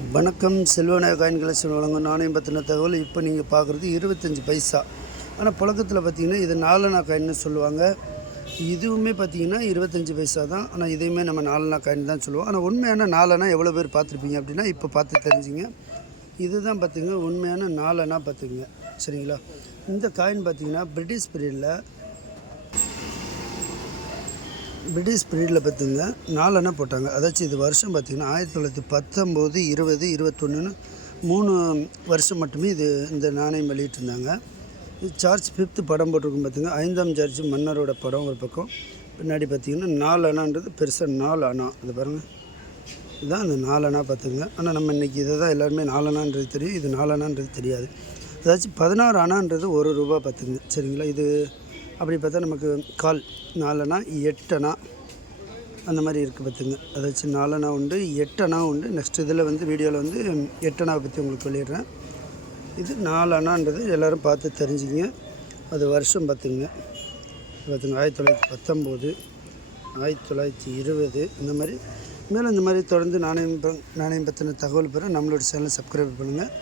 வணக்கம். செல்வநாயக coin collection வழங்கும் நாணயம் பற்றின தகவல். இப்போ நீங்கள் பார்க்குறது 25 பைசா. ஆனால் புழக்கத்தில் பார்த்தீங்கன்னா இது 4 அணா காயின்னு சொல்லுவாங்க. இதுவுமே பார்த்தீங்கன்னா 25 பைசா தான். ஆனால் இதையுமே நம்ம 4 அணா காயின் தான் சொல்லுவோம். ஆனால் உண்மையான 4 அணா எவ்வளோ பேர் பார்த்துருப்பீங்க அப்படின்னா இப்போ பார்த்து தெரிஞ்சுங்க. இதுதான் பார்த்திங்க உண்மையான 4 அணா பார்த்துக்குங்க. சரிங்களா? இந்த காயின் பார்த்திங்கன்னா பிரிட்டிஷ் பீரியடில் பார்த்துங்க 4 அணா போட்டாங்க. அதாச்சும் இது வருஷம் பார்த்திங்கன்னா 1919, 20, 21ன்னு 3 வருஷம் மட்டுமே இந்த நாணயம் வெளியிட்டிருந்தாங்க. இது சார்ஜ் 5th படம் போட்டிருக்கும் பார்த்திங்க. 5ஆம் ஜார்ஜ் மன்னரோட படம் ஒரு பக்கம். பின்னாடி பார்த்திங்கன்னா 4 அணான்றது பெருசாக 4 அணா. இது பாருங்கள், இதுதான் அந்த 4 அணா பார்த்துங்க. ஆனால் நம்ம இன்றைக்கி இதை தான் எல்லாருமே 4 அணான்றது தெரியும், இது 4 அணான்றது தெரியாது. அதாச்சும் 16 அணான்றது ₹1 பார்த்துங்க. சரிங்களா? இது அப்படி பார்த்தா நமக்கு 4 அணா, 8 அணா அந்த மாதிரி இருக்குது பார்த்துங்க. அதாச்சும் 4 அணா உண்டு, 8 அணா உண்டு. நெக்ஸ்ட் இதில் வீடியோவில் 8 அணாவை பற்றி உங்களுக்கு சொல்லிடுறேன். இது 4 அணான்றது எல்லோரும் பார்த்து தெரிஞ்சுங்க. அது வருஷம் பார்த்துங்க. 1919, 1920 இந்த மாதிரி. மேலும் இந்த மாதிரி தொடர்ந்து நாணயம் பற்றின தகவல் பெற நம்மளோட சேனலை சப்ஸ்கிரைப் பண்ணுங்கள்.